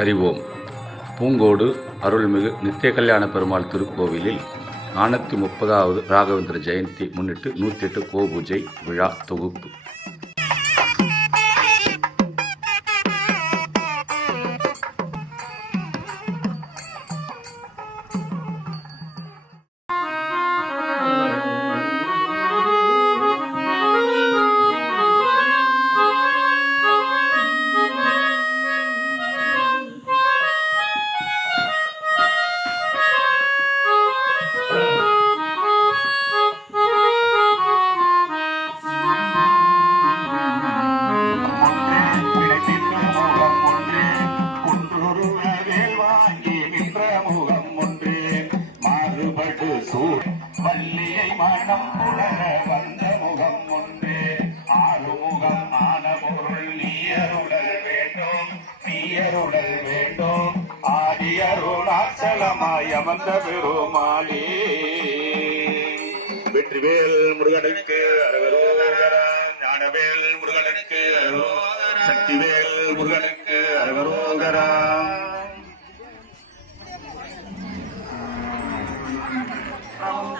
அறிவோம். பூங்கோடு அருள்மிகு நித்திய கல்யாண பெருமாள் திருக்கோவிலில் 430வது ராகவேந்திர ஜெயந்தி முன்னிட்டு 108 கோபூஜை விழா தொகுப்பு. வள்ளியை மனம் புணர வந்த முகம் ஒன்று ஆறுமுகம் ஆன பொருள் நீயருடல் வேண்டும் நீயருடல் வேண்டும் ஆதியருளாச்சலமாய் அமர்ந்த பெருமாளே. வெற்றிவேல் முருகனுக்கு அரகரோகரா, ஞானவேல் முருகனுக்கு சக்திவேல் முருகனுக்கு அரகரோகரா.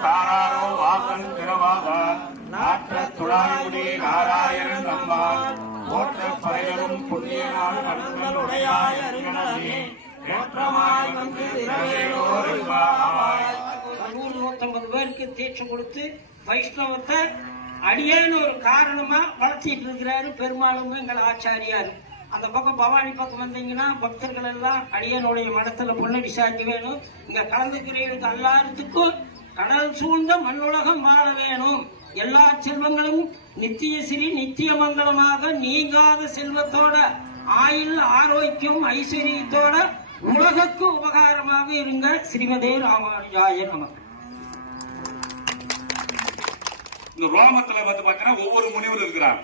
தாராரோ வாசன் திறவாதார் நாற்ற துளாயுடி நாராயணன் நம்மால் ஓற்ற பயிரும் புண்ணிய நாள் கடந்தல் உடையாய் அறிஞனே ஏற்றமாய் வந்து 150 பேருக்கு தீட்சை கொடுத்து வைஷ்ணவத்தை அடியேன்னு ஒரு காரணமா வளர்த்திட்டு இருக்கிறாரு பெருமாளும் எங்கள் ஆச்சாரியார். அந்த பக்கம் பவானி பக்கம் வந்தீங்கன்னா பக்தர்கள் எல்லாம் அடியனுடைய மடத்துல பொன்னடி சாட்சி வேணும். இங்க கலந்துக்கிறவங்களுக்கு எல்லாத்துக்கும் கடல் சூழ்ந்த மண்ணுலகம் வாழ வேணும். எல்லா செல்வங்களும் நித்திய சிறி நித்திய மங்களமாக நீங்காத செல்வத்தோட ஆயுள் ஆரோக்கியம் ஐஸ்வர்யத்தோட உலகக்கு உபகாரமாக இருங்க. ஸ்ரீமதே ராமானுஜாய நமக. இந்த ரோமத்துல வந்து பாத்தீங்கன்னா ஒவ்வொரு முனிவர் இருக்கிறாங்க.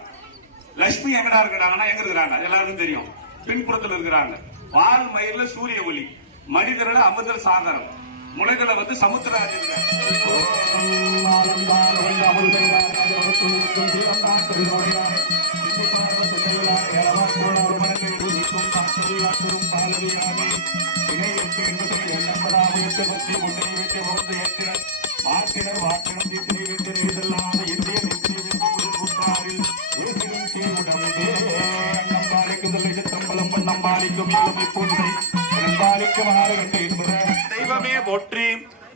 லட்சுமி எங்கடா இருக்கிறாங்கன்னா எங்க இருக்கிறாங்க எல்லாருக்கும் தெரியும். பின்புறத்துல இருக்கிறாங்க. வால் மயிர்ல சூரிய ஒளி, மனிதர்ல அமிர்த சாகரம், முளைகளை வந்து சமுத்திரராஜன். தெய்வமே போற்றி,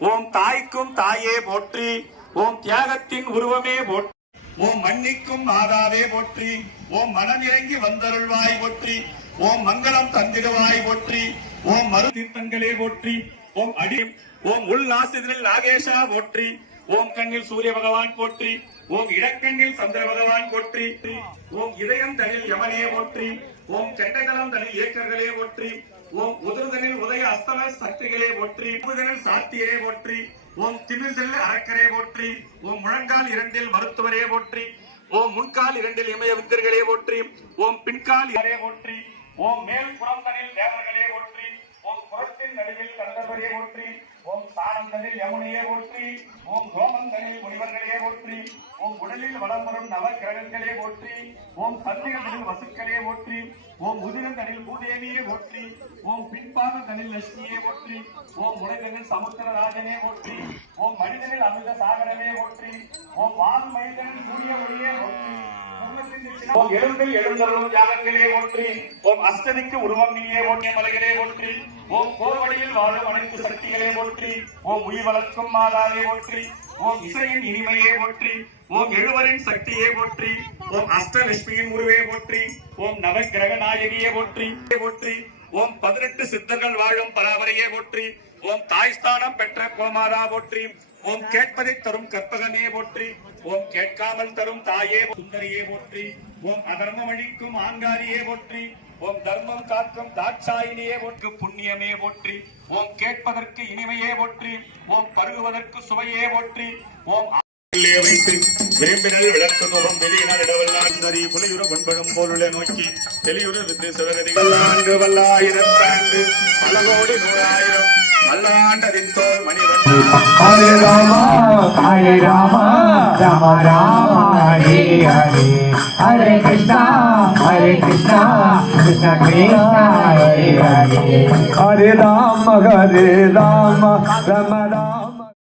ஓம் தாய்க்கும் தாயே போற்றி, ஓம் தியாகத்தின் உருவமே போற்றி, ஓம் மன்னிக்கும் மாதாவே போற்றி, ஓம் மனமிறங்கி வந்தருள்வாய் போற்றி, ஓம் மங்களம் தந்திடுவாய் போற்றி, ஓம் மறு தீர்த்தங்களே போற்றி, ஓம் அடி, ஓம் உள் நாசிதில் நாகேஷா போற்றி, ஓம் கண்ணில் சூரிய பகவான் போற்றி, ஓம் இடக்கண்ணில் சந்திர பகவான் போற்றி, ஓம் இதயம் தனில் யமனே போற்றி, ஓம் செண்டைதளம் தனில் ஏக்கர்களே போற்றி, ஓம் உதிர்தனில் உதய அஸ்தம சக்திகளே போற்றி, உதிரில் சாத்தியரே போற்றி, ஓம் திமிர்தல் அரக்கரே போற்றி, ஓம் முழங்கால் 2 மருத்துவரே போற்றி, ஓம் முன்கால் 2 இமய வித்தர்களே போற்றி, ஓம் பின்கால் யாரே போற்றி, ஓம் மேல் புறந்தனில் தேவர்களே போற்றி, ஓம் புறத்தின் நடுவில் கந்தர்வரே போற்றி, ஓம் சானந்தனில் யமுனையே போற்றி, ஓம் ரோமந்தனில் முனிவர்களே போற்றி, ஓம் உடலில் வளம் வரும் நவ கிரகங்களே போற்றி, ஓம் சந்திரனில் வசுக்களே போற்றி, ஓம் உதிரந்தனில் பூதேவியே போற்றி, ஓம் பின்பாதனில் லட்சுமியே போற்றி, ஓம் முனைதனில் சமுத்திரராஜனே போற்றி, ஓம் மனிதனில் அமிர்த சாகரமே போற்றி, ஓம் வால் மனிதனில் சூரிய ஒளியே போற்றி, ஓம் எழுந்தில் எழுந்தருளும் யாகங்களே போற்றி, ஓம் அஸ்ததிக்கு உருவம் நீயே ஓட்டிய மலைகளே போற்றி, ஓம் கோவடியில் வாழும் அனைத்து சக்திகளே போற்றி, ஓம் உயிர் வளர்க்கும் மாதாவே போற்றி, ஓம் இசையின் இனிமையே போற்றி, ஓம் எழுவரின் சக்தியே போற்றி, ஓம் அஷ்டலட்சுமியின் உருவே போற்றி, ஓம் நவகிரக நாயகியே போற்றி போற்றி, ஓம் 18 சித்தர்கள் வாழும் பராபரையே போற்றி, ஓம் தாய்ஸ்தானம் பெற்ற கோமாதா போற்றி, ஓம் கேட்பதை தரும் கற்பகமே போற்றி, ஓம் கேட்காமல் தரும் தாயே சுந்தரியே போற்றி, ஓம் அதர்மம் அழிக்கும் ஆங்காரியே போற்றி, ஓம் தர்மம் காக்கும் தாட்சாயினியே போற்றி, புண்ணியமே போற்றி, ஓம் கேட்பதற்கு இனிமையே போற்றி, ஓம் பருகுவதற்கு சுவையே போற்றி, ஓம் வைத்து விரும்பினல் விளக்கு நோகம் வெளியினால் இடவல்லான் சரி புலியுற ஒன்பகம் போலுள்ள நோக்கி தெளியுற வித்து சிவகதிகள் ஆண்டு வல்லாயிரத்தாண்டு பல கோடி 100,000 அல்லாண்டதின் தோல் மணிவன். Hare Rama Hare Rama Rama Rama Hare Hare Hare Krishna Krishna Krishna Hare Hare. Hare Rama Rama Rama